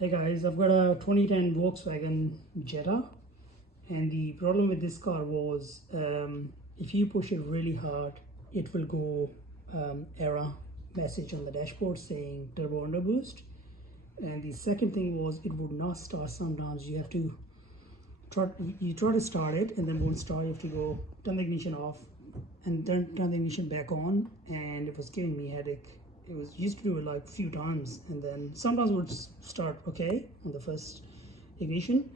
Hey guys, I've got a 2010 Volkswagen Jetta, and the problem with this car was if you push it really hard, it will go error message on the dashboard saying turbo under boost. And the second thing was it would not start. Sometimes you have to try to start it and then won't start. You have to go turn the ignition off and then turn the ignition back on, and it was giving me a headache. It was used to do it like a few times, and then sometimes it would start okay on the first ignition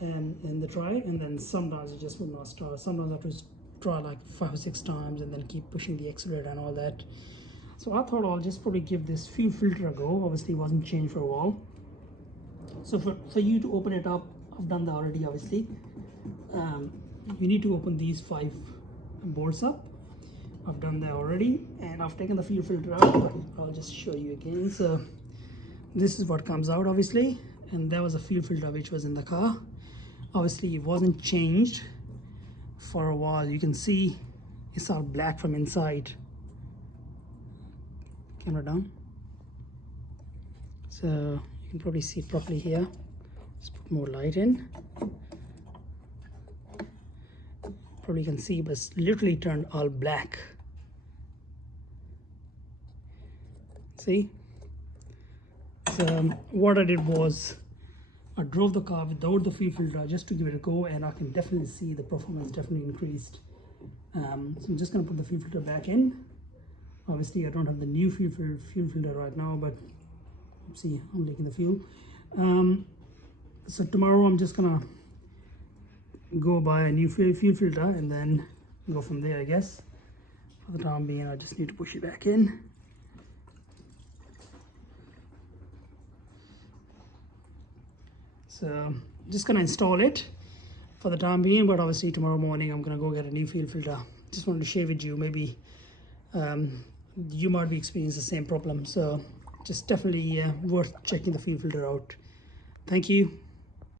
and in the try, and then sometimes it just would not start. Sometimes I have to try like 5 or 6 times and then keep pushing the accelerator and all that. So I thought I'll just probably give this fuel filter a go. Obviously it wasn't changed for a while. So for you to open it up, I've done that already obviously. You need to open these 5 bolts up. I've done that already, and I've taken the fuel filter out. I'll just show you again. So this is what comes out obviously, and there was a fuel filter which was in the car. Obviously it wasn't changed for a while. You can see it's all black from inside. Camera down, so you can probably see it properly here. Let's put more light in. Probably can see, but it's literally turned all black. See? So what I did was I drove the car without the fuel filter just to give it a go, and I can definitely see the performance definitely increased. So I'm just going to put the fuel filter back in. Obviously I don't have the new fuel filter right now, but see, I'm leaking the fuel. So tomorrow I'm just gonna go buy a new fuel filter and then go from there, I guess. For the time being, I just need to push it back in. So I'm just gonna install it for the time being, but obviously tomorrow morning I'm gonna go get a new fuel filter. Just wanted to share with you, maybe you might be experiencing the same problem, so just definitely worth checking the fuel filter out. Thank you.